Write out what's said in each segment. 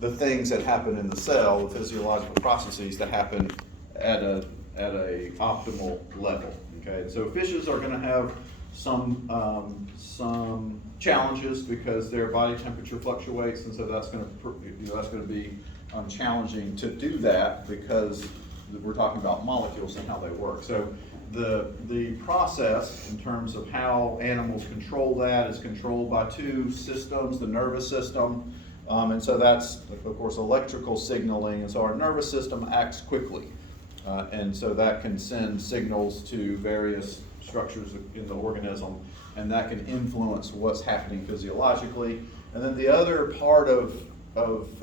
the things that happen in the cell, the physiological processes that happen at a optimal level. Okay, so fishes are going to have some challenges because their body temperature fluctuates, and so that's going to be challenging to do that because we're talking about molecules and how they work. So the process in terms of how animals control that is controlled by two systems, the nervous system, and so that's, of course, electrical signaling, and so our nervous system acts quickly. And so that can send signals to various structures in the organism, and that can influence what's happening physiologically. And then the other part of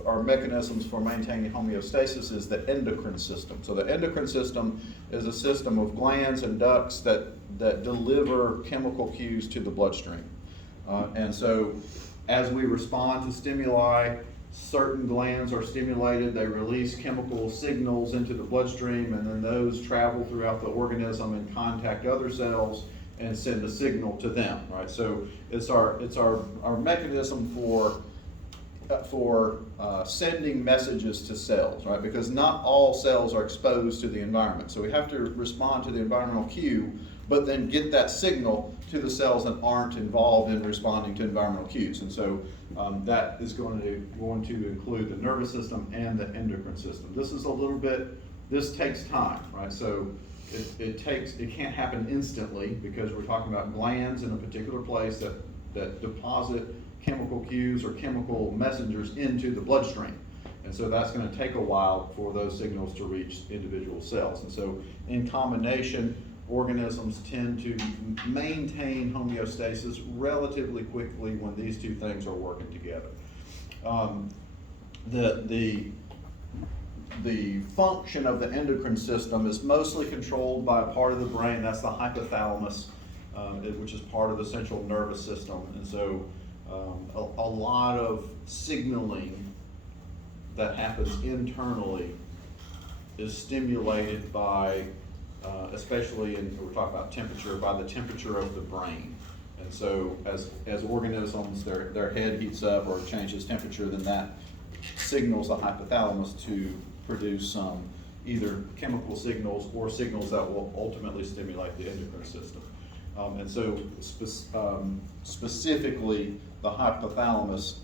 our mechanisms for maintaining homeostasis is the endocrine system. So the endocrine system is a system of glands and ducts that deliver chemical cues to the bloodstream. And so as we respond to stimuli, certain glands are stimulated, they release chemical signals into the bloodstream, and then those travel throughout the organism and contact other cells and send a signal to them, right? So it's our mechanism for sending messages to cells, right? Because not all cells are exposed to the environment. So we have to respond to the environmental cue, but then get that signal to the cells that aren't involved in responding to environmental cues. And so that is going to include the nervous system and the endocrine system. This takes time, right? So it can't happen instantly because we're talking about glands in a particular place that deposit chemical cues or chemical messengers into the bloodstream. And so that's going to take a while for those signals to reach individual cells. And so in combination, organisms tend to maintain homeostasis relatively quickly when these two things are working together. The function of the endocrine system is mostly controlled by a part of the brain, that's the hypothalamus, which is part of the central nervous system. And so a lot of signaling that happens internally is stimulated by, especially we're talking about temperature, by the temperature of the brain. And so as organisms, their head heats up or changes temperature, then that signals the hypothalamus to produce some either chemical signals or signals that will ultimately stimulate the endocrine system. And so specifically, the hypothalamus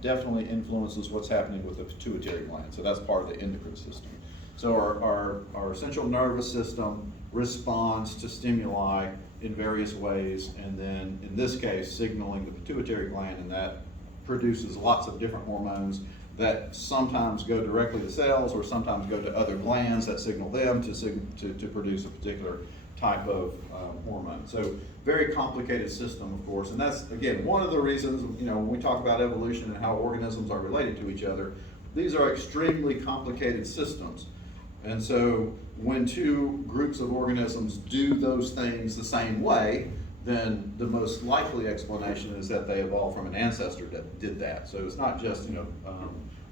definitely influences what's happening with the pituitary gland. So that's part of the endocrine system. So our central nervous system responds to stimuli in various ways, and then in this case, signaling the pituitary gland, and that produces lots of different hormones that sometimes go directly to cells or sometimes go to other glands that signal them to produce a particular type of hormone. So very complicated system, of course, and that's, again, one of the reasons, when we talk about evolution and how organisms are related to each other, these are extremely complicated systems. And so when two groups of organisms do those things the same way, then the most likely explanation is that they evolved from an ancestor that did that. So it's not just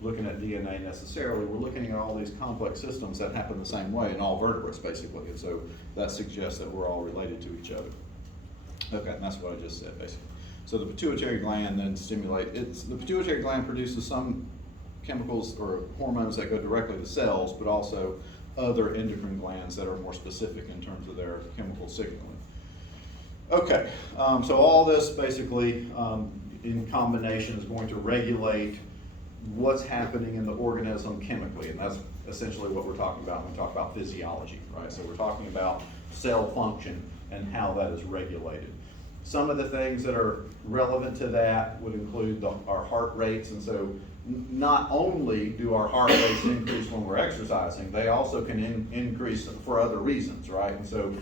looking at DNA necessarily. We're looking at all these complex systems that happen the same way in all vertebrates, basically. And so that suggests that we're all related to each other. Okay, and that's what I just said, basically. So the pituitary gland then the pituitary gland produces some chemicals or hormones that go directly to cells, but also other endocrine glands that are more specific in terms of their chemical signaling. Okay, so all this basically in combination is going to regulate what's happening in the organism chemically, and that's essentially what we're talking about when we talk about physiology, right? So we're talking about cell function and how that is regulated. Some of the things that are relevant to that would include our heart rates, and so not only do our heart rates increase when we're exercising, they also can increase for other reasons, right? And so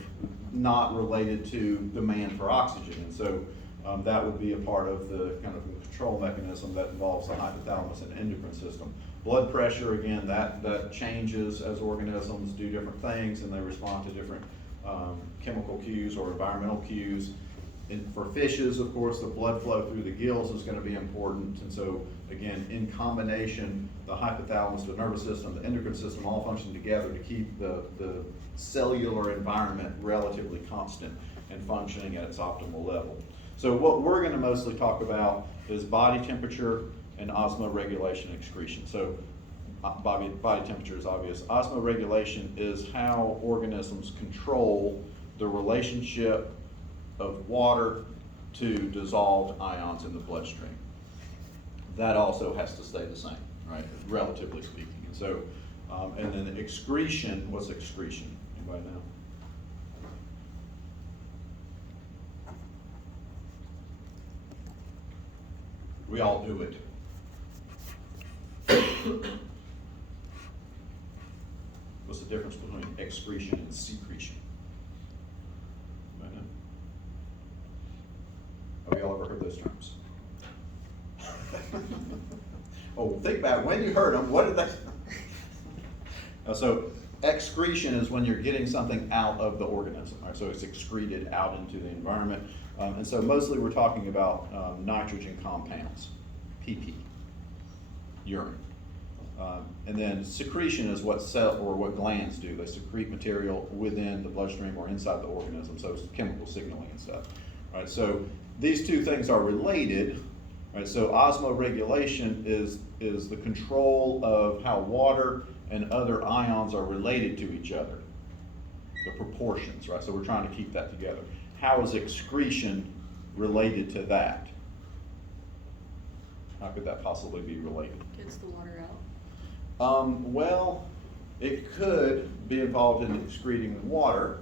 not related to demand for oxygen. And so that would be a part of the kind of control mechanism that involves the hypothalamus and endocrine system. Blood pressure, again, that changes as organisms do different things and they respond to different chemical cues or environmental cues. For fishes, of course, the blood flow through the gills is going to be important. And so, again, in combination, the hypothalamus, the nervous system, the endocrine system all function together to keep the cellular environment relatively constant and functioning at its optimal level. So what we're going to mostly talk about is body temperature and osmoregulation and excretion. So body temperature is obvious. Osmoregulation is how organisms control the relationship of water to dissolved ions in the bloodstream. That also has to stay the same, right, relatively speaking. And so, and then excretion, what's excretion? Anybody know? We all do it. What's the difference between excretion and secretion? Anybody know? Have y'all ever heard those terms? Oh, think about it. When you heard them, what did they? So excretion is when you're getting something out of the organism, right? So it's excreted out into the environment. And so mostly we're talking about nitrogen compounds, PP, urine. And then secretion is what what glands do. They secrete material within the bloodstream or inside the organism, so it's chemical signaling and stuff. Right? So these two things are related. Right? So osmoregulation is the control of how water and other ions are related to each other, the proportions, right? So we're trying to keep that together. How is excretion related to that? How could that possibly be related? Gets the water out. Well, it could be involved in excreting water,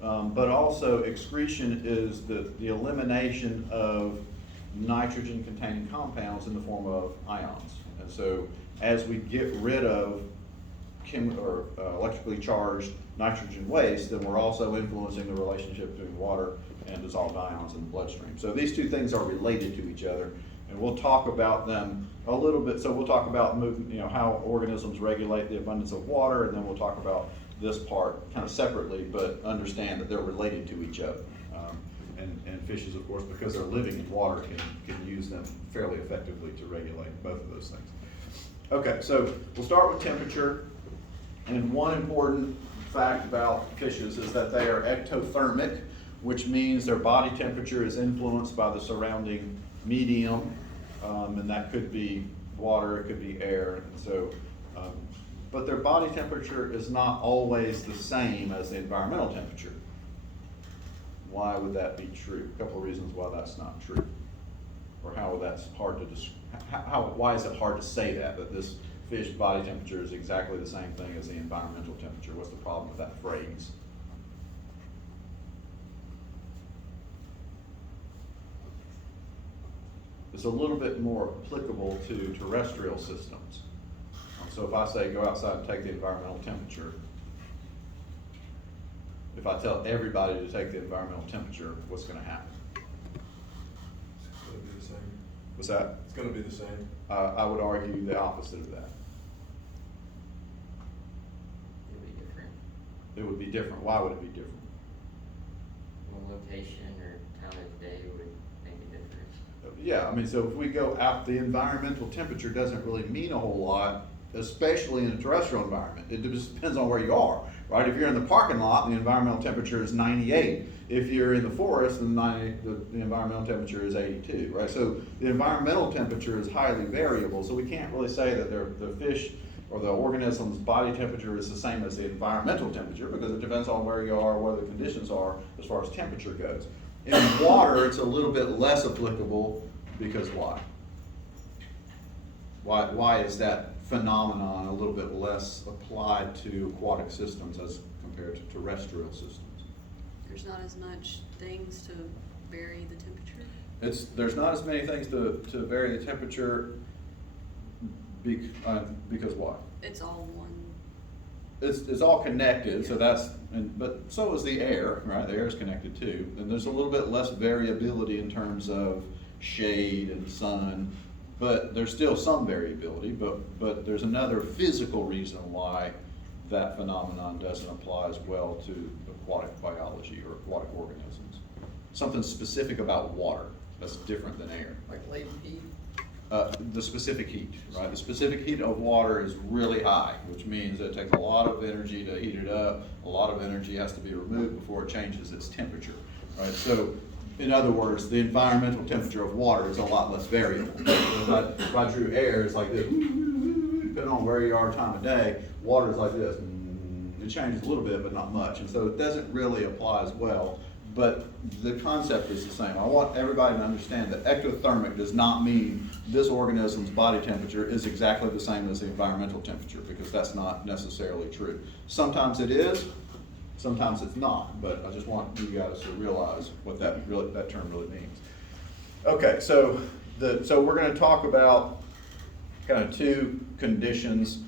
but also excretion is the elimination of nitrogen-containing compounds in the form of ions. And so as we get rid of electrically charged nitrogen waste, then we're also influencing the relationship between water and dissolved ions in the bloodstream. So these two things are related to each other, and we'll talk about them a little bit. So we'll talk about how organisms regulate the abundance of water, and then we'll talk about this part kind of separately, but understand that they're related to each other. And fishes, of course, because they're living in water, can use them fairly effectively to regulate both of those things. Okay, so we'll start with temperature. And one important fact about fishes is that they are ectothermic, which means their body temperature is influenced by the surrounding medium, and that could be water, it could be air, and so, but their body temperature is not always the same as the environmental temperature. Why would that be true? A couple of reasons why that's not true, or how that's hard to why is it hard to say that this fish body temperature is exactly the same thing as the environmental temperature? What's the problem with that phrase? It's a little bit more applicable to terrestrial systems. So if I say go outside and take the environmental temperature, if I tell everybody to take the environmental temperature, what's going to happen? It's going to be the same. What's that? It's going to be the same. I would argue the opposite of that. It would be different. It would be different. Why would it be different? Well, location or time of day would make a difference. Yeah, I mean, so if we go out, the environmental temperature doesn't really mean a whole lot, especially in a terrestrial environment. It just depends on where you are, right? If you're in the parking lot, the environmental temperature is 98. If you're in the forest, then the environmental temperature is 82, right? So the environmental temperature is highly variable, so we can't really say that the fish or the organism's body temperature is the same as the environmental temperature, because it depends on where you are, where the conditions are as far as temperature goes. In water, it's a little bit less applicable, because why? Why is that phenomenon a little bit less applied to aquatic systems as compared to terrestrial systems? There's not as much things to vary the temperature. There's not as many things to vary the temperature because why? It's all one. It's all connected, so but so is the air, right? The air is connected too. And there's a little bit less variability in terms of shade and sun, but there's still some variability, but there's another physical reason why that phenomenon doesn't apply as well to aquatic biology or aquatic organisms. Something specific about water that's different than air. Like latent heat? The specific heat, right? The specific heat of water is really high, which means it takes a lot of energy to heat it up. A lot of energy has to be removed before it changes its temperature, right? So In other words, the environmental temperature of water is a lot less variable. So if I drew air, it's like this, depending on where you are time of day, water is like this. It changes a little bit, but not much. And so it doesn't really apply as well, but the concept is the same. I want everybody to understand that ectothermic does not mean this organism's body temperature is exactly the same as the environmental temperature, because that's not necessarily true. Sometimes it is, sometimes it's not, but I just want you guys to realize what that term really means. Okay, so we're going to talk about kind of two conditions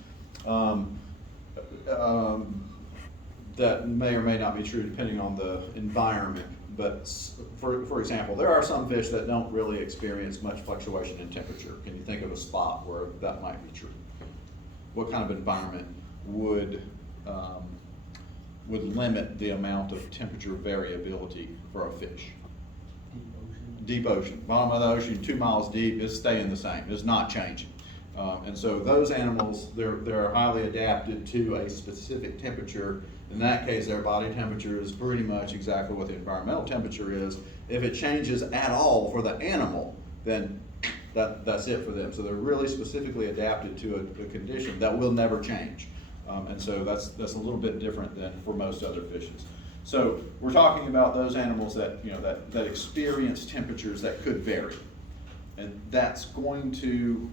that may or may not be true depending on the environment. But for example, there are some fish that don't really experience much fluctuation in temperature. Can you think of a spot where that might be true? What kind of environment would limit the amount of temperature variability for a fish? Deep ocean. Bottom of the ocean, 2 miles deep, is staying the same. It's not changing. And so those animals, they're highly adapted to a specific temperature. In that case, their body temperature is pretty much exactly what the environmental temperature is. If it changes at all for the animal, then that's it for them. So they're really specifically adapted to a condition that will never change. And so that's a little bit different than for most other fishes. So we're talking about those animals that, that experience temperatures that could vary. And that's going to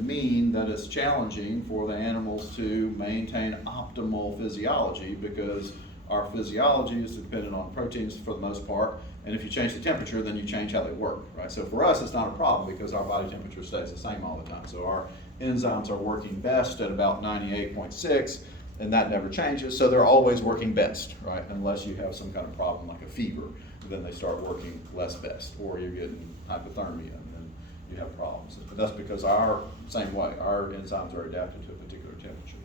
mean that it's challenging for the animals to maintain optimal physiology, because our physiology is dependent on proteins for the most part, and if you change the temperature, then you change how they work, right? So for us, it's not a problem because our body temperature stays the same all the time. So our enzymes are working best at about 98.6, and that never changes, so they're always working best, right? Unless you have some kind of problem like a fever, then they start working less best, or you're getting hypothermia, you have problems. But that's because our enzymes are adapted to a particular temperature.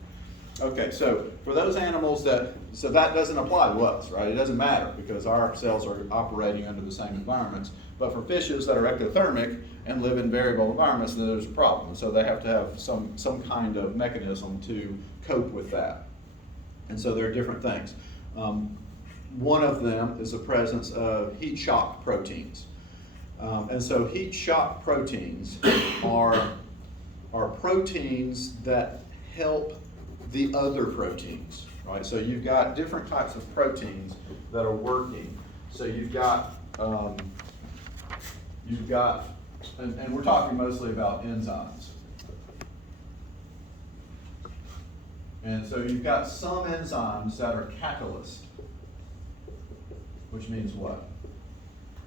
Okay, so for those animals that doesn't apply to us, right? It doesn't matter because our cells are operating under the same environments. But for fishes that are ectothermic and live in variable environments, then there's a problem. So they have to have some kind of mechanism to cope with that. And so there are different things. One of them is the presence of heat shock proteins. And so heat shock proteins are proteins that help the other proteins, right? So you've got different types of proteins that are working. So you've got, and we're talking mostly about enzymes. And so you've got some enzymes that are catalysts, which means what?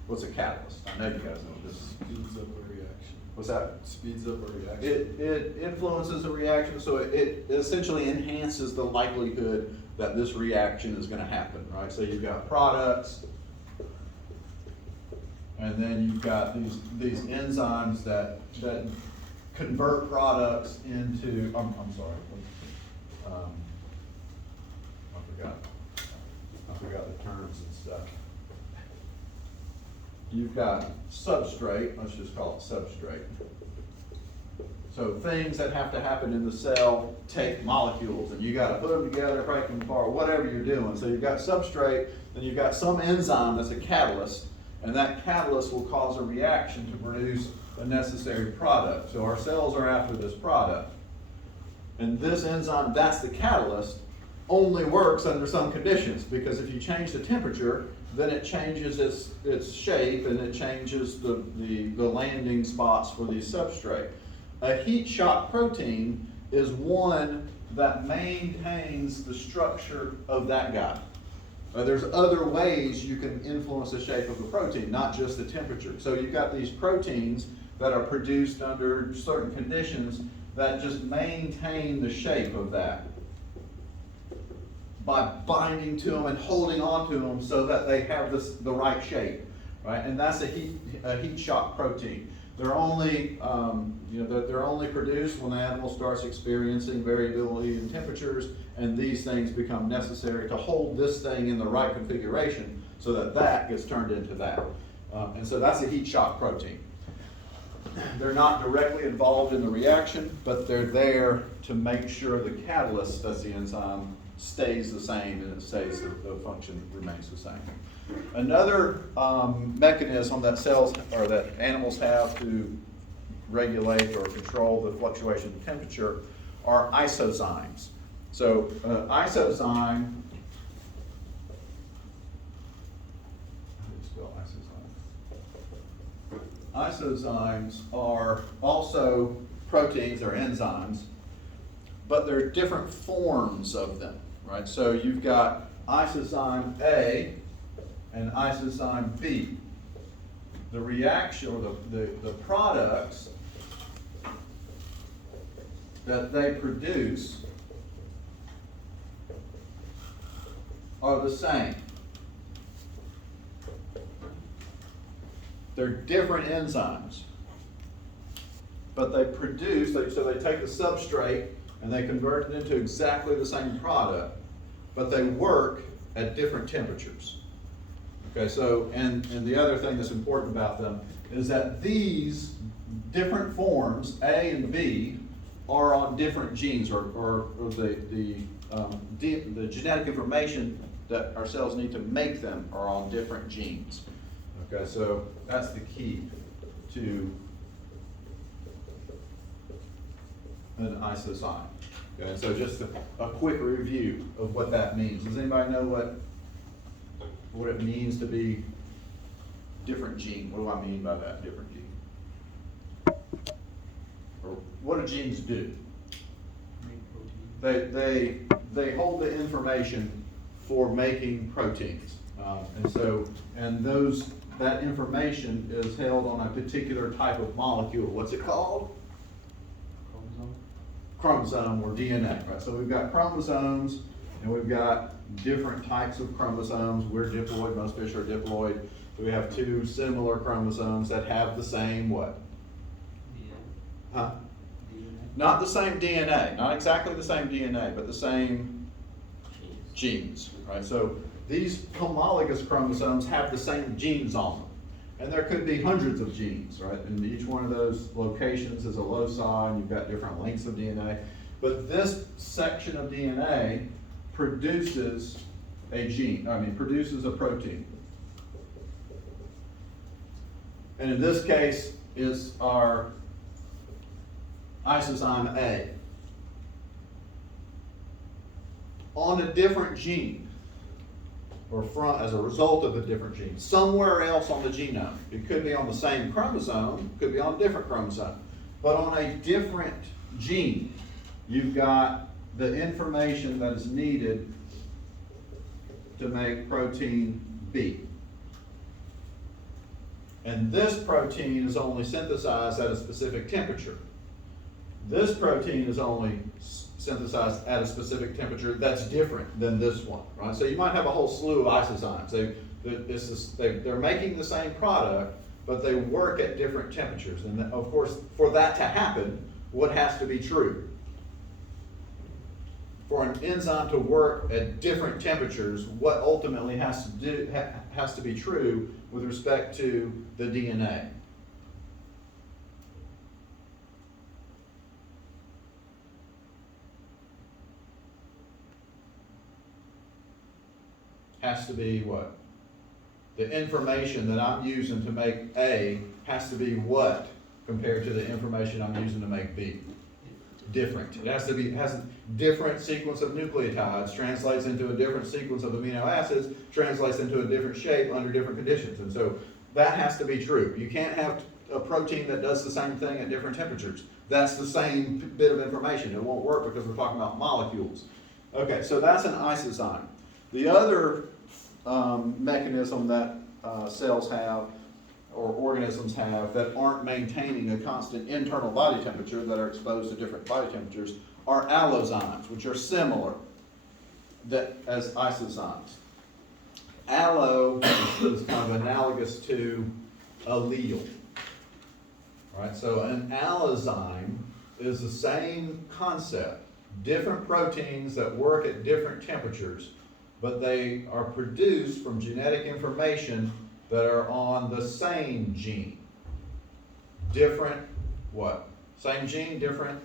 What's a catalyst? I know you guys know this. Speeds up a reaction. What's that? Speeds up a reaction. It influences a reaction, so it essentially enhances the likelihood that this reaction is going to happen, right? So you've got products, and then you've got these enzymes that convert products into. I'm sorry. I forgot the terms and stuff. You've got substrate, let's just call it substrate. So things that have to happen in the cell take molecules, and you gotta put them together, break them apart, whatever you're doing. So you've got substrate, then you've got some enzyme that's a catalyst, and that catalyst will cause a reaction to produce a necessary product. So our cells are after this product. And this enzyme, that's the catalyst, only works under some conditions, because if you change the temperature, then it changes its shape and it changes the landing spots for the substrate. A heat shock protein is one that maintains the structure of that guy. There's other ways you can influence the shape of the protein, not just the temperature. So you've got these proteins that are produced under certain conditions that just maintain the shape of that by binding to them and holding on to them so that they have the right shape, right? And that's a heat shock protein. They're only they're only produced when the animal starts experiencing variability in temperatures, and these things become necessary to hold this thing in the right configuration so that gets turned into that. And so that's a heat shock protein. they're not directly involved in the reaction, but they're there to make sure the catalyst, that's the enzyme, stays the same and it stays, the function remains the same. Another mechanism that cells or that animals have to regulate or control the fluctuation of temperature are isozymes. So isozyme, how do you spell isozyme? Isozymes are also proteins or enzymes, but there are different forms of them, right? So you've got isozyme A and isozyme B. The reaction or the products that they produce are the same. They're different enzymes, but they produce, so they take the substrate and they convert it into exactly the same product, but they work at different temperatures. Okay, so, and the other thing that's important about them is that these different forms, A and B, are on different genes, or the genetic information that our cells need to make them are on different genes. Okay, so that's the key to an isozyme. Okay, so just a quick review of what that means. Does anybody know what it means to be different gene? What do I mean by that, different gene? Or what do genes do? They hold the information for making proteins. That information is held on a particular type of molecule. What's it called? Chromosome or DNA, right? So we've got chromosomes and we've got different types of chromosomes. We're diploid, most fish are diploid. So we have two similar chromosomes that have the same what? DNA. Huh? DNA. Not the same DNA, not exactly the same DNA, but the same genes, right? So these homologous chromosomes have the same genes on them. And there could be hundreds of genes, right? And each one of those locations is a loci, and you've got different lengths of DNA. But this section of DNA produces produces a protein. And in this case is our isozyme A. On a different gene, or as a result of a different gene, somewhere else on the genome. It could be on the same chromosome, could be on a different chromosome. But on a different gene, you've got the information that is needed to make protein B. And this protein is only synthesized at a specific temperature. This protein is only synthesized at a specific temperature that's different than this one, right? So you might have a whole slew of isozymes. They're making the same product, but they work at different temperatures. And of course, for that to happen, what has to be true? For an enzyme to work at different temperatures, what ultimately has to be true with respect to the DNA? Has to be what? The information that I'm using to make A has to be what compared to the information I'm using to make B? Different. It has a different sequence of nucleotides, translates into a different sequence of amino acids, translates into a different shape under different conditions. And so that has to be true. You can't have a protein that does the same thing at different temperatures. That's the same bit of information. It won't work because we're talking about molecules. Okay, so that's an isozyme. The other mechanism that cells have or organisms have that aren't maintaining a constant internal body temperature, that are exposed to different body temperatures, are allozymes, which are similar as isozymes. Allo is kind of analogous to allele. Right? So an allozyme is the same concept. Different proteins that work at different temperatures, but they are produced from genetic information that are on the same gene. different, what? Same gene, different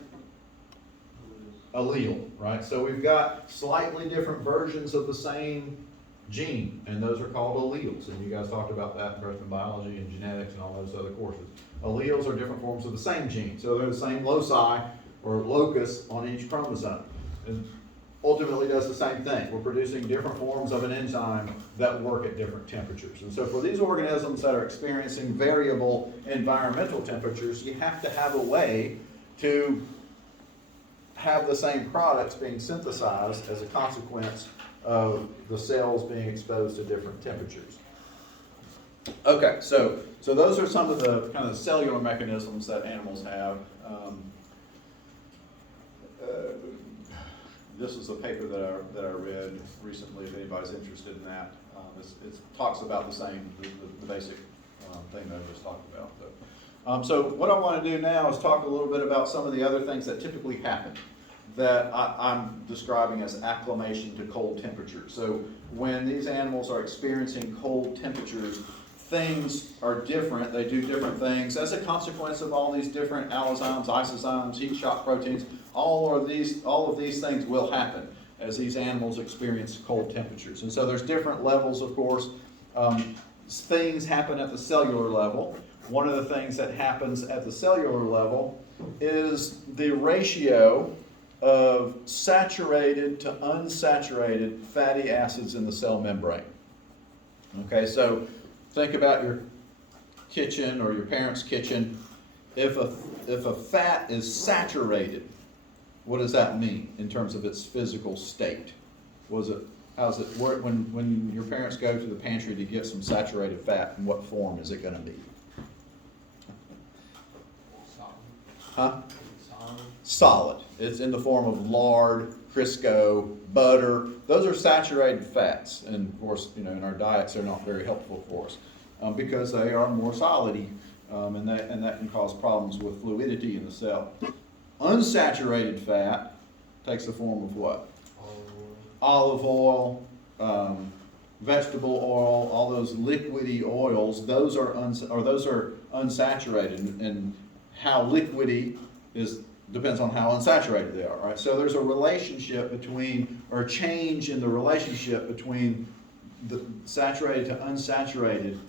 allele, right? So we've got slightly different versions of the same gene, and those are called alleles. And you guys talked about that in freshman biology and genetics and all those other courses. Alleles are different forms of the same gene. So they're the same loci or locus on each chromosome. And ultimately does the same thing. We're producing different forms of an enzyme that work at different temperatures. And so for these organisms that are experiencing variable environmental temperatures, you have to have a way to have the same products being synthesized as a consequence of the cells being exposed to different temperatures. Okay, so those are some of the kind of cellular mechanisms that animals have. This is a paper that I read recently, if anybody's interested in that. It talks about the same, the basic thing that I just talked about. So what I want to do now is talk a little bit about some of the other things that typically happen that I'm describing as acclimation to cold temperatures. So when these animals are experiencing cold temperatures, things are different. They do different things as a consequence of all these different allozymes, isozymes, heat shock proteins. All of these things will happen as these animals experience cold temperatures. And so there's different levels, of course. Things happen at the cellular level. One of the things that happens at the cellular level is the ratio of saturated to unsaturated fatty acids in the cell membrane. Okay, so think about your kitchen or your parents' kitchen. If a fat is saturated, what does that mean in terms of its physical state? How does it work when your parents go to the pantry to get some saturated fat? In what form is it going to be? Solid. Huh? Solid. Solid. It's in the form of lard, Crisco, butter. Those are saturated fats, and of course, in our diets, they're not very helpful for us because they are more solidy, and that can cause problems with fluidity in the cell. Unsaturated fat takes the form of what? Olive oil, vegetable oil, all those liquidy oils. Those are unsaturated, and how liquidy depends on how unsaturated they are, right? So there's a relationship or change in the relationship between the saturated to unsaturated,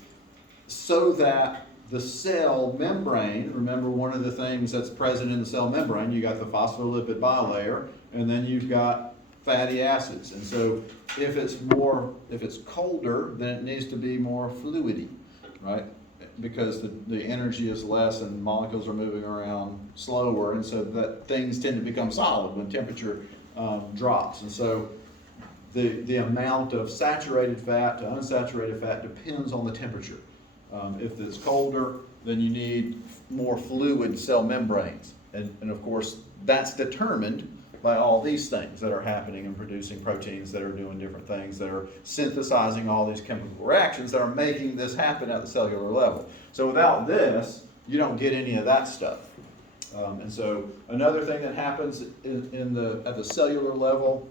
so that the cell membrane, remember one of the things that's present in the cell membrane, you got the phospholipid bilayer, and then you've got fatty acids. And so if it's colder, then it needs to be more fluidy, right? Because the energy is less and molecules are moving around slower, and so that things tend to become solid when temperature drops. And so the amount of saturated fat to unsaturated fat depends on the temperature. If it's colder, then you need more fluid cell membranes. And of course, that's determined by all these things that are happening and producing proteins that are doing different things, that are synthesizing all these chemical reactions that are making this happen at the cellular level. So without this, you don't get any of that stuff. And so another thing that happens at the cellular level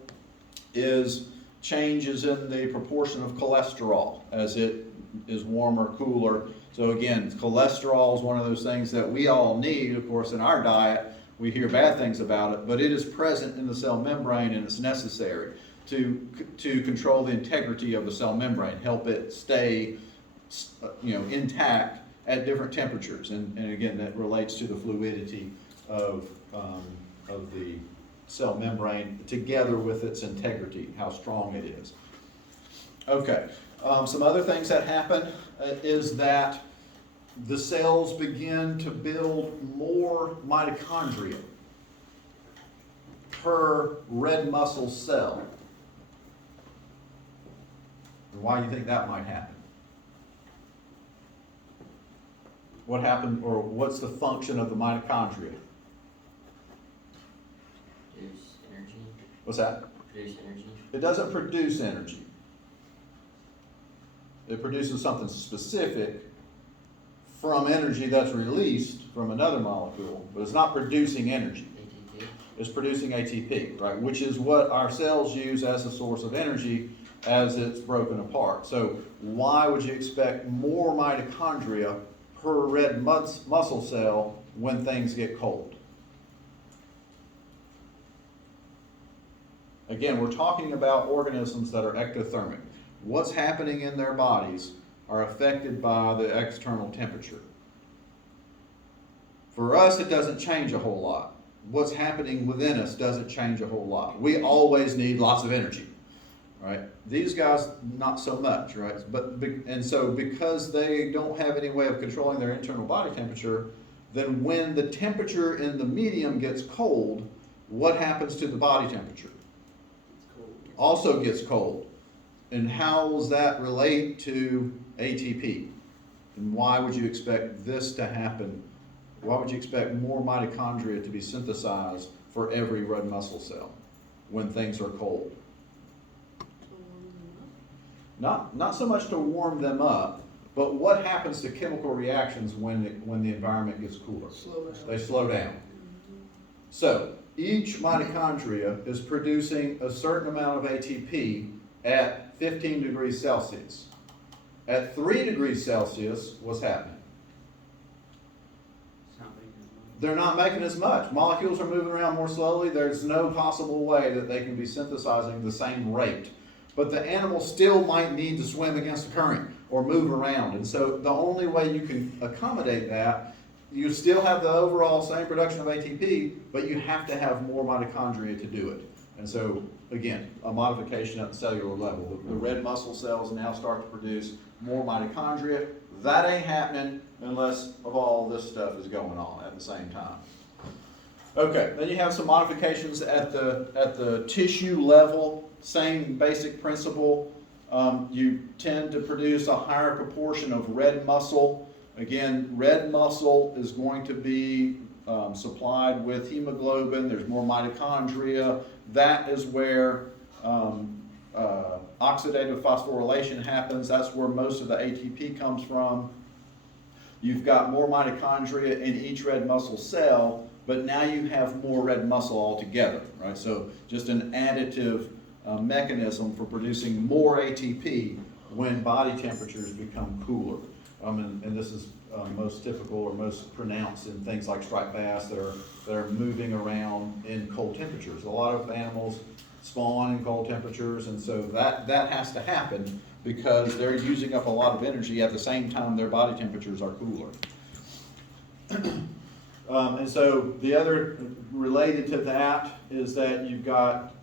is changes in the proportion of cholesterol as it is warmer, cooler. So again, cholesterol is one of those things that we all need, of course, in our diet. We hear bad things about it, but it is present in the cell membrane, and it's necessary to control the integrity of the cell membrane, help it stay intact at different temperatures. And again, that relates to the fluidity of the cell membrane together with its integrity, how strong it is. Okay, some other things that happen is that the cells begin to build more mitochondria per red muscle cell. And why do you think that might happen? What happened, or what's the function of the mitochondria? Produce energy. What's that? Produce energy. It doesn't produce energy. It produces something specific from energy that's released from another molecule, but it's not producing energy. ATP. It's producing ATP, right? Which is what our cells use as a source of energy as it's broken apart. So why would you expect more mitochondria per red muscle cell when things get cold. Again, we're talking about organisms that are ectothermic. What's happening in their bodies are affected by the external temperature. For us, it doesn't change a whole lot. What's happening within us doesn't change a whole lot. We always need lots of energy, right? These guys, not so much, right? And so because they don't have any way of controlling their internal body temperature, then when the temperature in the medium gets cold, what happens to the body temperature? It's cold. Also gets cold. And how does that relate to ATP? And why would you expect this to happen? Why would you expect more mitochondria to be synthesized for every red muscle cell when things are cold? To warm them up. Not so much to warm them up, but what happens to chemical reactions when the environment gets cooler? Slow down. They slow down. So each mitochondria is producing a certain amount of ATP at 15 degrees Celsius. At 3 degrees Celsius, what's happening? It's not making as much. They're not making as much. Molecules are moving around more slowly. There's no possible way that they can be synthesizing the same rate. But the animal still might need to swim against the current or move around. And so the only way you can accommodate that, you still have the overall same production of ATP, but you have to have more mitochondria to do it. And so, again, a modification at the cellular level. The red muscle cells now start to produce more mitochondria. That ain't happening unless of all this stuff is going on at the same time. Okay, then you have some modifications at the tissue level. Same basic principle. You tend to produce a higher proportion of red muscle. Again, red muscle is going to be supplied with hemoglobin. There's more mitochondria. That is where oxidative phosphorylation happens. That's where most of the ATP comes from. You've got more mitochondria in each red muscle cell, but now you have more red muscle altogether, right? So just an additive mechanism for producing more ATP when body temperatures become cooler. And this is most typical or most pronounced in things like striped bass that are moving around in cold temperatures. A lot of animals spawn in cold temperatures, and so that has to happen because they're using up a lot of energy at the same time their body temperatures are cooler. And so the other related to that is that you've got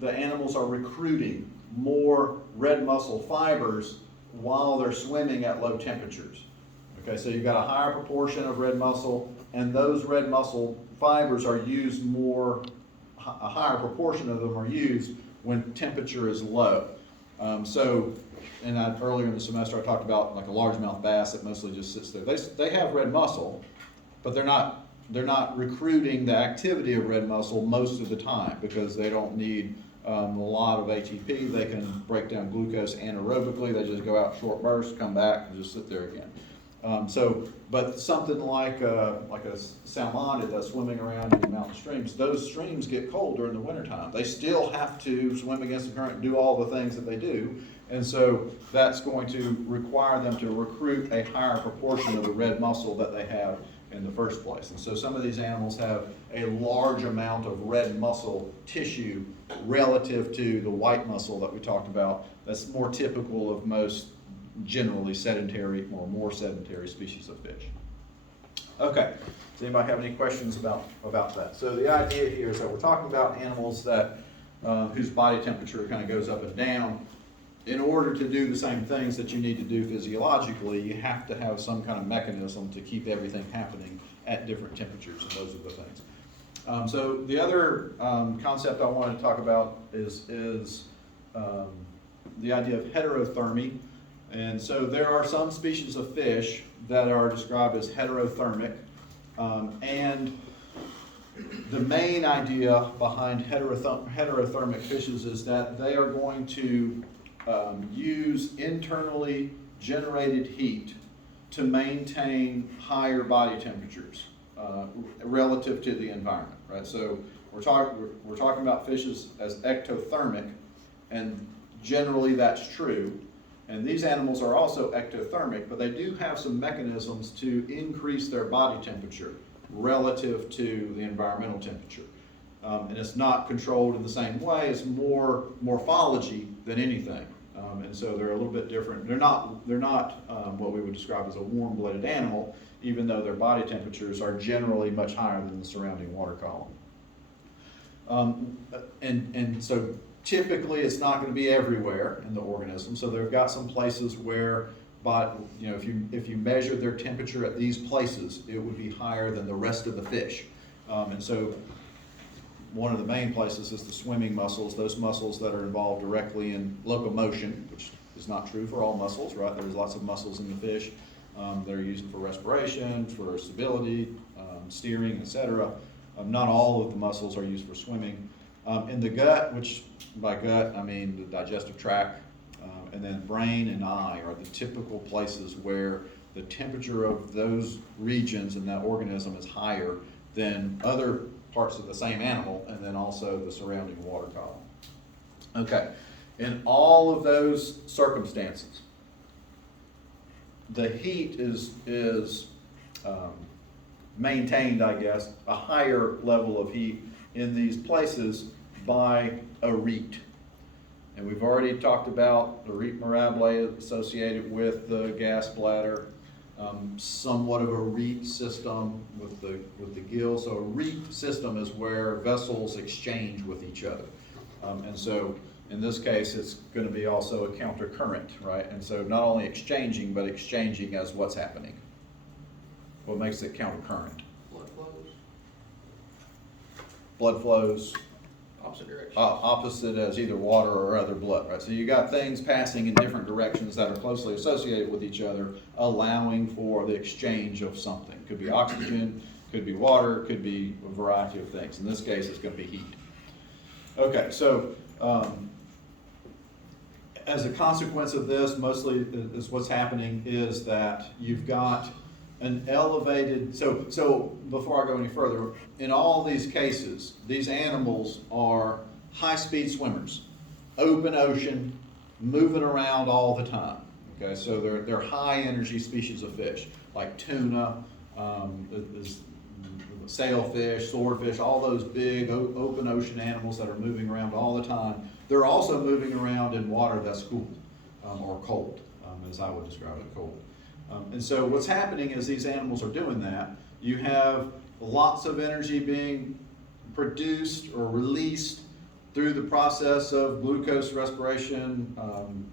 the animals are recruiting more red muscle fibers while they're swimming at low temperatures. Okay, so you've got a higher proportion of red muscle, and those red muscle fibers are used more, a higher proportion of them are used when temperature is low. Earlier in the semester I talked about like a largemouth bass that mostly just sits there. They have red muscle, but they're not recruiting the activity of red muscle most of the time because they don't need a lot of ATP. They can break down glucose anaerobically. They just go out short bursts, come back, and just sit there again. But something like a salmon that's swimming around in the mountain streams, those streams get cold during the wintertime. They still have to swim against the current and do all the things that they do. And so that's going to require them to recruit a higher proportion of the red muscle that they have in the first place. And so some of these animals have a large amount of red muscle tissue relative to the white muscle that we talked about. That's more typical of most generally sedentary or more sedentary species of fish. Okay, does anybody have any questions about that? So the idea here is that we're talking about animals that whose body temperature kind of goes up and down. In order to do the same things that you need to do physiologically, you have to have some kind of mechanism to keep everything happening at different temperatures, and those are the things. So the other concept I wanted to talk about is the idea of heterothermy. And so there are some species of fish that are described as heterothermic, and the main idea behind heterothermic fishes is that they are going to use internally generated heat to maintain higher body temperatures relative to the environment, right? So we're talking about fishes as ectothermic, and generally that's true. And these animals are also ectothermic, but they do have some mechanisms to increase their body temperature relative to the environmental temperature. And it's not controlled in the same way, it's more morphology than anything. And so they're a little bit different. They're not what we would describe as a warm-blooded animal, even though their body temperatures are generally much higher than the surrounding water column. And so typically it's not going to be everywhere in the organism. So they've got some places where, but you know, if you measure their temperature at these places, it would be higher than the rest of the fish. And so one of the main places is the swimming muscles, those muscles that are involved directly in locomotion, which is not true for all muscles, right? There's lots of muscles in the fish that are used for respiration, for stability, steering, etc. Not all of the muscles are used for swimming. In the gut, which by gut I mean the digestive tract, and then brain and eye are the typical places where the temperature of those regions in that organism is higher than other parts of the same animal, and then also the surrounding water column. Okay, in all of those circumstances, the heat is maintained, I guess, a higher level of heat in these places by a rete. And we've already talked about the rete mirabile associated with the gas bladder, somewhat of a rete system with the gill. So a rete system is where vessels exchange with each other. And so in this case, it's going to be also a countercurrent, right? And so not only exchanging, but exchanging as what's happening. What makes it countercurrent? Blood flows. Blood flows Opposite direction. opposite as either water or other blood, right? So you got things passing in different directions that are closely associated with each other, allowing for the exchange of something. Could be oxygen, could be water, could be a variety of things. In this case, it's going to be heat. Okay, so as a consequence of this, mostly is what's happening is that you've got an elevated, so before I go any further, in all these cases, these animals are high-speed swimmers, open ocean, moving around all the time. Okay, so they're high-energy species of fish, like tuna, sailfish, swordfish, all those big open ocean animals that are moving around all the time. They're also moving around in water that's cool or cold, as I would describe it, cold. And so what's happening is these animals are doing that. You have lots of energy being produced or released through the process of glucose respiration,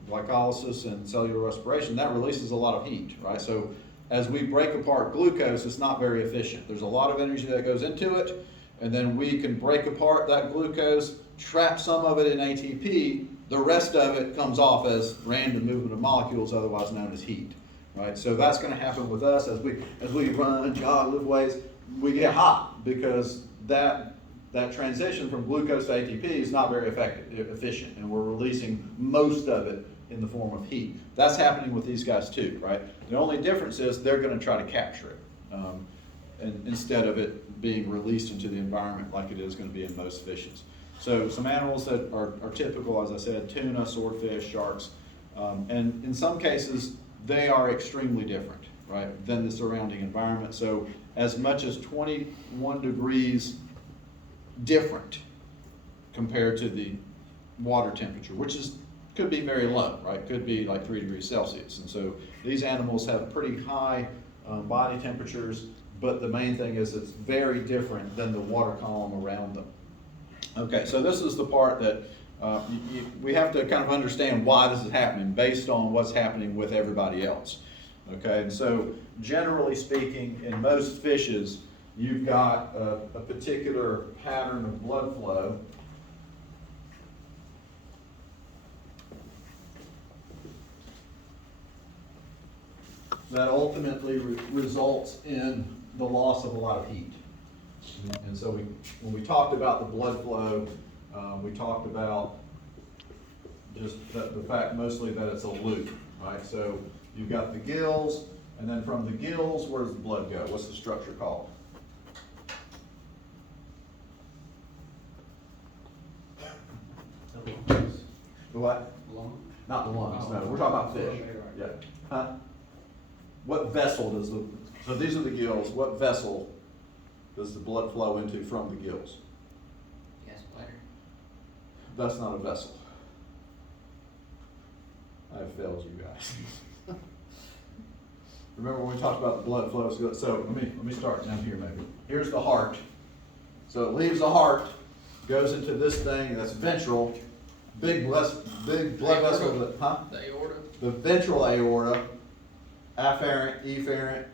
glycolysis, and cellular respiration. That releases a lot of heat, right? So as we break apart glucose, it's not very efficient. There's a lot of energy that goes into it, and then we can break apart that glucose, trap some of it in ATP, the rest of it comes off as random movement of molecules, otherwise known as heat. Right, so that's going to happen with us as we run, jog, lift weights. We get hot because that transition from glucose to ATP is not very efficient, and we're releasing most of it in the form of heat. That's happening with these guys too, right? The only difference is they're going to try to capture it, and instead of it being released into the environment like it is going to be in most fishes. So some animals that are typical, as I said, tuna, swordfish, sharks, and in some cases, they are extremely different, right, than the surrounding environment. So as much as 21 degrees different compared to the water temperature, which could be very low, right? Could be like 3 degrees Celsius. And so these animals have pretty high body temperatures, but the main thing is it's very different than the water column around them. Okay, so this is the part that we have to kind of understand why this is happening based on what's happening with everybody else. Okay, and so generally speaking, in most fishes, you've got a particular pattern of blood flow that ultimately results in the loss of a lot of heat. And so when we talked about the blood flow, we talked about just the fact mostly that it's a loop, right? So you've got the gills, and then from the gills, where does the blood go? What's the structure called? The lungs. The what? Lung. not the lungs, no, we're talking about fish. Yeah. Huh? What vessel does so these are the gills, what vessel does the blood flow into from the gills? Gas bladder. That's not a vessel. I have failed you guys. Remember when we talked about the blood flow? So let me start down here maybe. Here's the heart. So it leaves the heart, goes into this thing that's ventral, big blood vessel, huh? The aorta. The ventral aorta, afferent, efferent,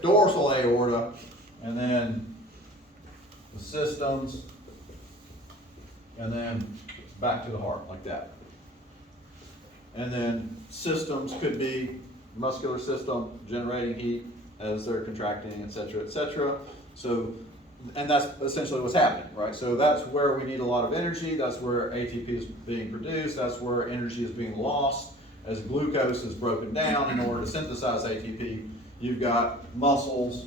dorsal aorta, and then the systems, and then back to the heart like that. And then systems could be muscular system generating heat as they're contracting, et cetera, So, and that's essentially what's happening, right? So that's where we need a lot of energy. That's where ATP is being produced. That's where energy is being lost as glucose is broken down in order to synthesize ATP. You've got muscles,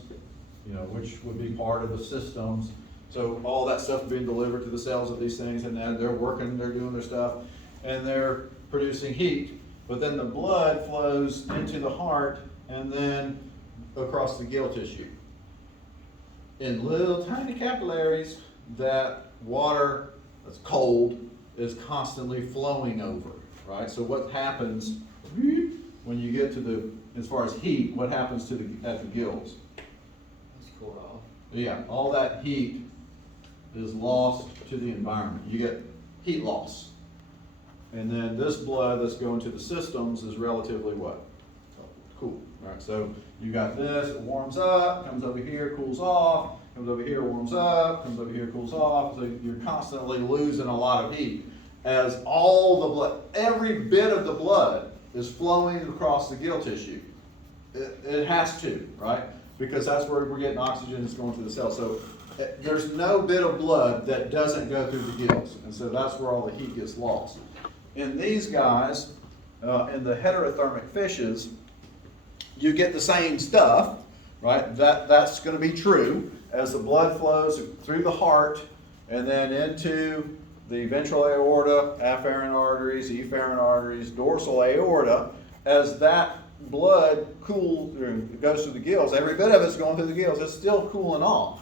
which would be part of the systems. So all that stuff being delivered to the cells of these things, and they're working, they're doing their stuff, and they're producing heat. But then the blood flows into the heart and then across the gill tissue in little tiny capillaries that water that's cold is constantly flowing over, right? So what happens when you get to as far as heat, what happens at the gills? It's cooled off. Yeah, all that heat is lost to the environment. You get heat loss. And then this blood that's going to the systems is relatively what? Cool. All right, so you got this, it warms up, comes over here, cools off, comes over here, warms up, comes over here, cools off. So you're constantly losing a lot of heat as all the blood, every bit of the blood is flowing across the gill tissue. It has to, right? Because that's where we're getting oxygen that's going to the cell. So there's no bit of blood that doesn't go through the gills. And so that's where all the heat gets lost. In these guys, in the heterothermic fishes, you get the same stuff, right? That's going to be true as the blood flows through the heart and then into the ventral aorta, afferent arteries, efferent arteries, dorsal aorta. As that blood goes through the gills, every bit of it's going through the gills, it's still cooling off.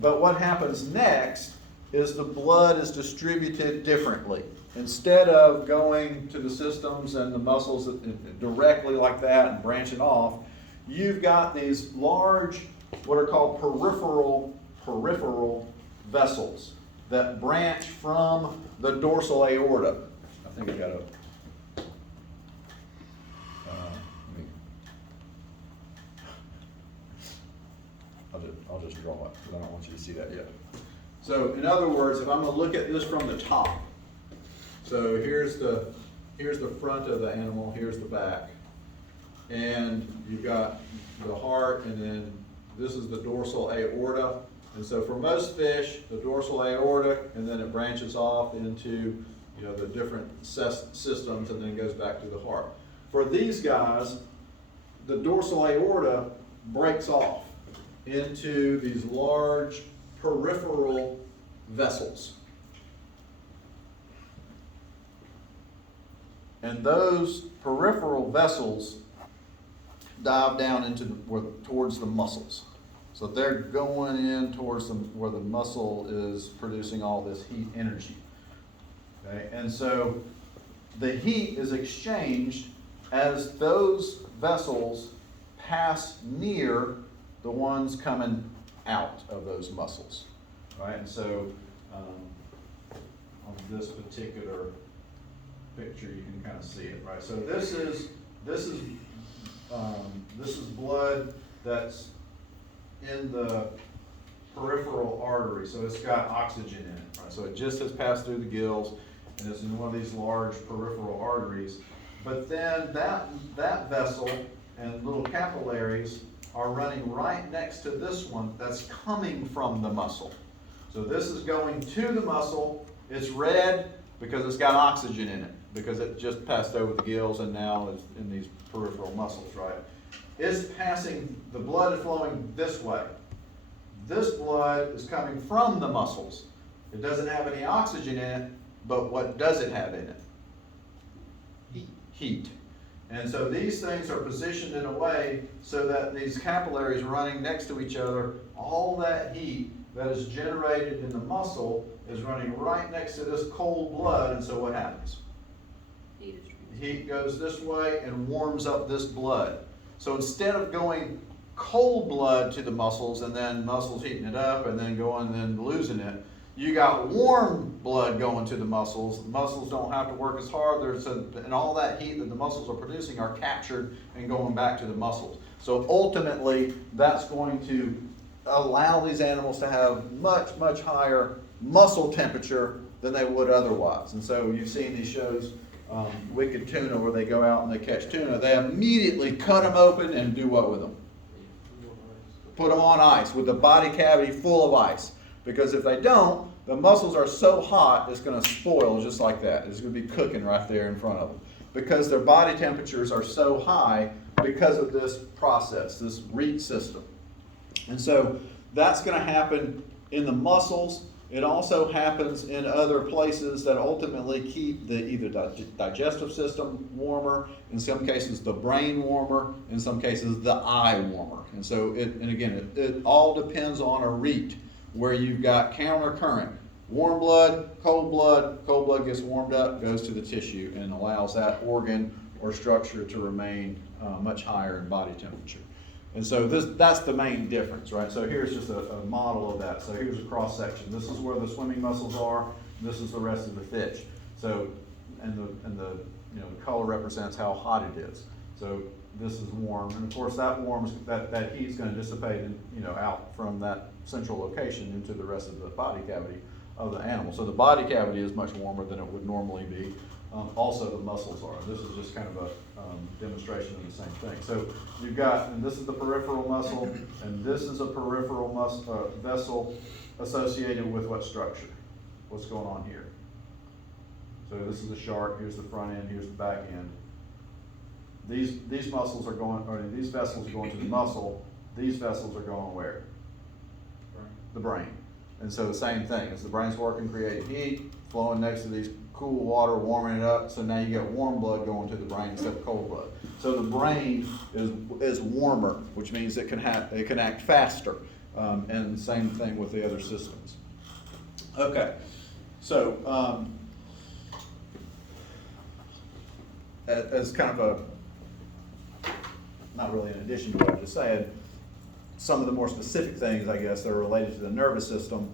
But what happens next is the blood is distributed differently. Instead of going to the systems and the muscles directly like that and branching off, you've got these large, what are called peripheral vessels that branch from the dorsal aorta. I think I got I'll just draw it because I don't want you to see that yet. So in other words, if I'm going to look at this from the top, so here's the front of the animal, here's the back, and you've got the heart, and then this is the dorsal aorta. And so for most fish, the dorsal aorta, and then it branches off into the different systems, and then goes back to the heart. For these guys, the dorsal aorta breaks off into these large peripheral vessels. And those peripheral vessels dive down into towards the muscles. So they're going in towards where the muscle is producing all this heat energy. Okay? And so the heat is exchanged as those vessels pass near the ones coming out of those muscles. Right? And so on this particular picture, you can kind of see it, right? So this is blood that's in the peripheral artery, so it's got oxygen in it, right? So it just has passed through the gills and is in one of these large peripheral arteries. But then that vessel and little capillaries are running right next to this one that's coming from the muscle. So this is going to the muscle. It's red because it's got oxygen in it, because it just passed over the gills and now is in these peripheral muscles, right? It's passing, the blood is flowing this way. This blood is coming from the muscles. It doesn't have any oxygen in it, but what does it have in it? heat. And so these things are positioned in a way so that these capillaries running next to each other, all that heat that is generated in the muscle is running right next to this cold blood, and so what happens? Heat is transferred. Heat goes this way and warms up this blood. So instead of going cold blood to the muscles and then muscles heating it up and then going and then losing it, you got warm blood going to the muscles. The muscles don't have to work as hard. And all that heat that the muscles are producing are captured and going back to the muscles. So ultimately, that's going to allow these animals to have much, much higher muscle temperature than they would otherwise. And so you've seen these shows, Wicked Tuna, where they go out and they catch tuna. They immediately cut them open and do what with them? Put them on ice with the body cavity full of ice. Because if they don't, the muscles are so hot, it's going to spoil just like that. It's going to be cooking right there in front of them. Because their body temperatures are so high because of this process, this REAT system. And so that's going to happen in the muscles. It also happens in other places that ultimately keep the either digestive system warmer, in some cases the brain warmer, in some cases the eye warmer. And so, it all depends on a REAT, where you've got counter current. Warm blood gets warmed up, goes to the tissue, and allows that organ or structure to remain much higher in body temperature. And so that's the main difference, right? So here's just a model of that. So here's a cross section. This is where the swimming muscles are. This is the rest of the fish. So, and the color represents how hot it is. So this is warm, and of course that heat's going to dissipate, out from that central location into the rest of the body cavity of the animal. So the body cavity is much warmer than it would normally be. Also the muscles are. This is just kind of a demonstration of the same thing. So you've got, and this is the peripheral muscle, and this is a peripheral vessel associated with what structure? What's going on here? So this is the shark, here's the front end, here's the back end. These muscles are going, or these vessels are going to the muscle, these vessels are going where? The brain. And so the same thing, as the brain's working, creating heat, flowing next to these cool water, warming it up, so now you get warm blood going to the brain instead of cold blood. So the brain is warmer, which means it can act faster, and same thing with the other systems. Okay, so as kind of a, not really in addition to what I just said, some of the more specific things, I guess, that are related to the nervous system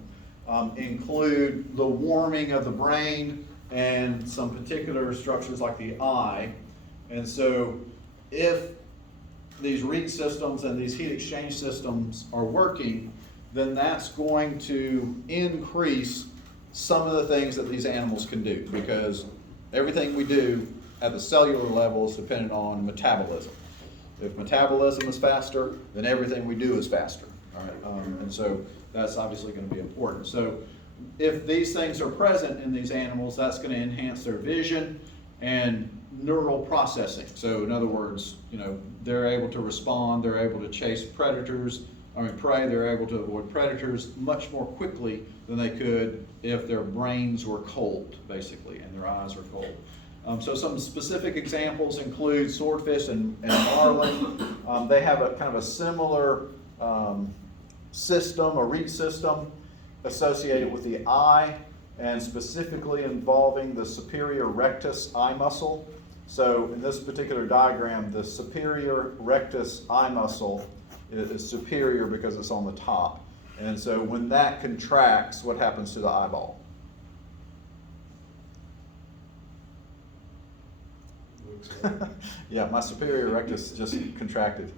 include the warming of the brain and some particular structures like the eye. And so if these REAT systems and these heat exchange systems are working, then that's going to increase some of the things that these animals can do, because everything we do at the cellular level is dependent on metabolism. If metabolism is faster, then everything we do is faster. All right? And so that's obviously going to be important. So if these things are present in these animals, that's going to enhance their vision and neural processing. So in other words, they're able to respond, they're able to chase prey, they're able to avoid predators much more quickly than they could if their brains were cold, basically, and their eyes are cold. So some specific examples include swordfish and marlin. They have a kind of a similar system, a REAT system, associated with the eye, and specifically involving the superior rectus eye muscle. So in this particular diagram, the superior rectus eye muscle is superior because it's on the top. And so when that contracts, what happens to the eyeball? Yeah, my superior rectus just contracted.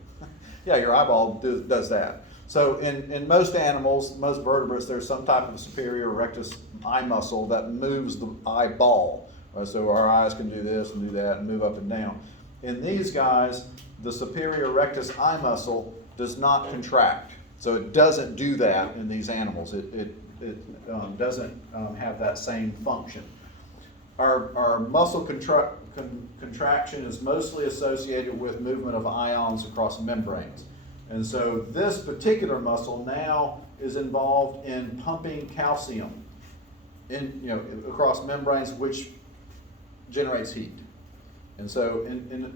Yeah, your eyeball does that. So in most animals, most vertebrates, there's some type of superior rectus eye muscle that moves the eyeball. So our eyes can do this and do that and move up and down. In these guys, the superior rectus eye muscle does not contract. So it doesn't do that in these animals. It doesn't have that same function. Our muscle contraction is mostly associated with movement of ions across membranes. And so this particular muscle now is involved in pumping calcium across membranes, which generates heat. And so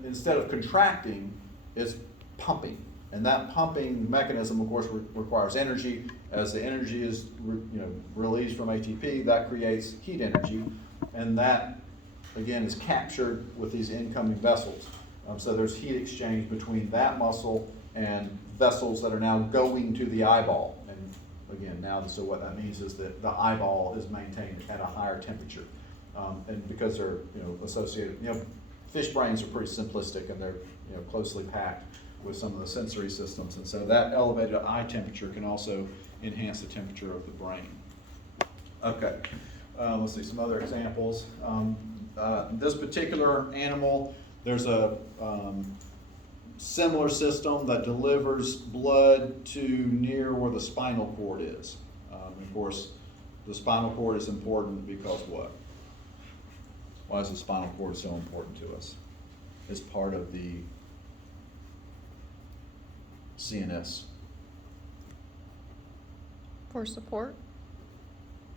instead of contracting, it's pumping. And that pumping mechanism, of course, requires energy. As the energy is released from ATP, that creates heat energy. And that, again, is captured with these incoming vessels. So there's heat exchange between that muscle and vessels that are now going to the eyeball. And again, so what that means is that the eyeball is maintained at a higher temperature. And because they're associated, fish brains are pretty simplistic, and they're closely packed with some of the sensory systems. And so that elevated eye temperature can also enhance the temperature of the brain. Okay, let's see some other examples. This particular animal, there's a similar system that delivers blood to near where the spinal cord is. Of course, the spinal cord is important because what? Why is the spinal cord so important to us? It's part of the CNS. For support?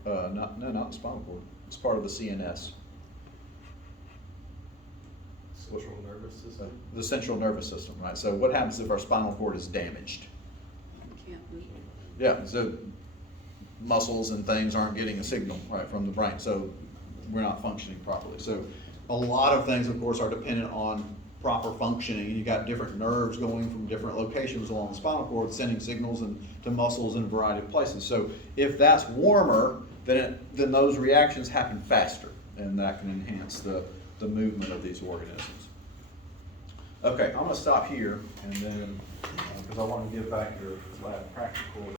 Not the spinal cord. It's part of the CNS. Central nervous system. The central nervous system, right? So what happens if our spinal cord is damaged? Can't move. Yeah, so muscles and things aren't getting a signal, right, from the brain. So we're not functioning properly. So a lot of things, of course, are dependent on proper functioning. You got different nerves going from different locations along the spinal cord, sending signals to muscles in a variety of places. So if that's warmer, then those reactions happen faster, and that can enhance the movement of these organisms. Okay, I'm going to stop here, and then because I want to give back your lab practical.